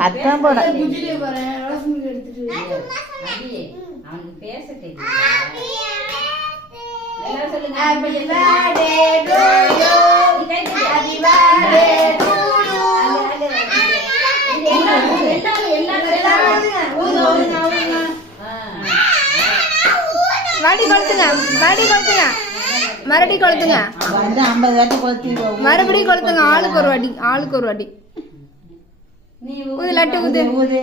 சத்தம் போட அவனுக்கு பேச தெரியும். வாடி கொளுத்துங்க, வாடி கொளுத்துங்க, மறுபடியும் கொளுத்துங்க, 50 வாட்டி கொளுத்தி மறுபடியும் கொளுத்துங்க. ஆளுக்கு ஒரு வாட்டி, ஆளுக்கு ஒரு வாட்டி. ஊது லட்டு ஊது. ஊது.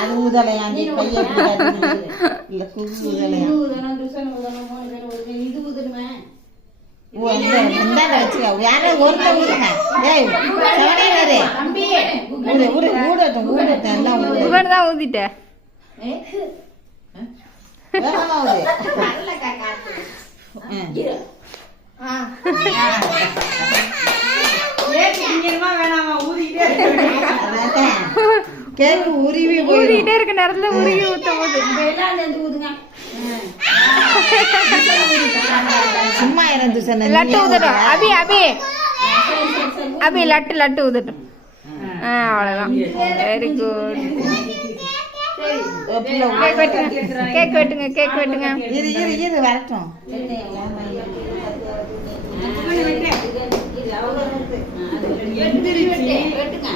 அது ஊதலையா நீ கையை இல்ல குது ஊதலையா யாரோ ஒருத்தர் ஊதுங்க. ஏய் சவனே ஊடட்டும் ஊடட்டும் எல்லாம் ஊது. இவன் தான் ஊதிட்ட. வேகமா ஊது. கேக்கு உருவி ஊதிட்டே இருக்க நேரத்துல உருவி ஊத்த போது சும்மா இருந்து சொன்ன லட்டு ஊதட்டும். அபி அபி அபி லட்டு லட்டு ஊதட்டும். அவ்வளவுதான். Very good. கேக் வெட்டுங்க, கேக் வெட்டுங்க, கேக் வெட்டுங்க. இரு இரு இரு வரட்டும்.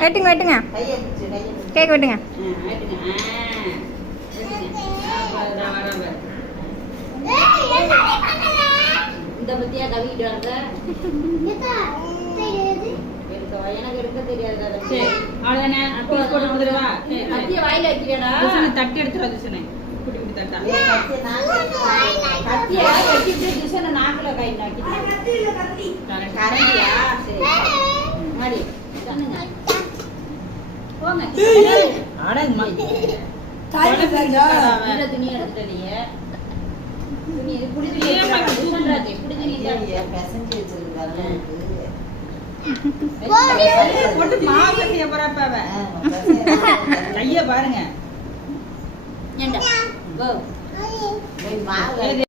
வெட்டுங்க வெட்டுங்க, கேக் வெட்டுங்க. இந்த பத்தியா கவிட்டு வர்ற எனக்கு எடுக்க தெரியாது. வாயில வைக்கிறேடா, தட்டி எடுத்துறாது சொன்னேன். குட்டி குட்டி தட்டா கத்தியா வச்சிட்டு டிசன நாக்குல கை நாக்கி கரண்டியா. சரி மாடி தண்ணுங்க போங்க. ஆடம்மா இந்த துணி எடுத்துட்டீங்க. துணி புடி துணி எடுத்துறாதே, புடி துணி பெசஞ்சு வச்சிருக்காங்க. போட்டு மாவு கட்டிய போறாப்ப கைய பாருங்க. ஏண்டா கோ மாவு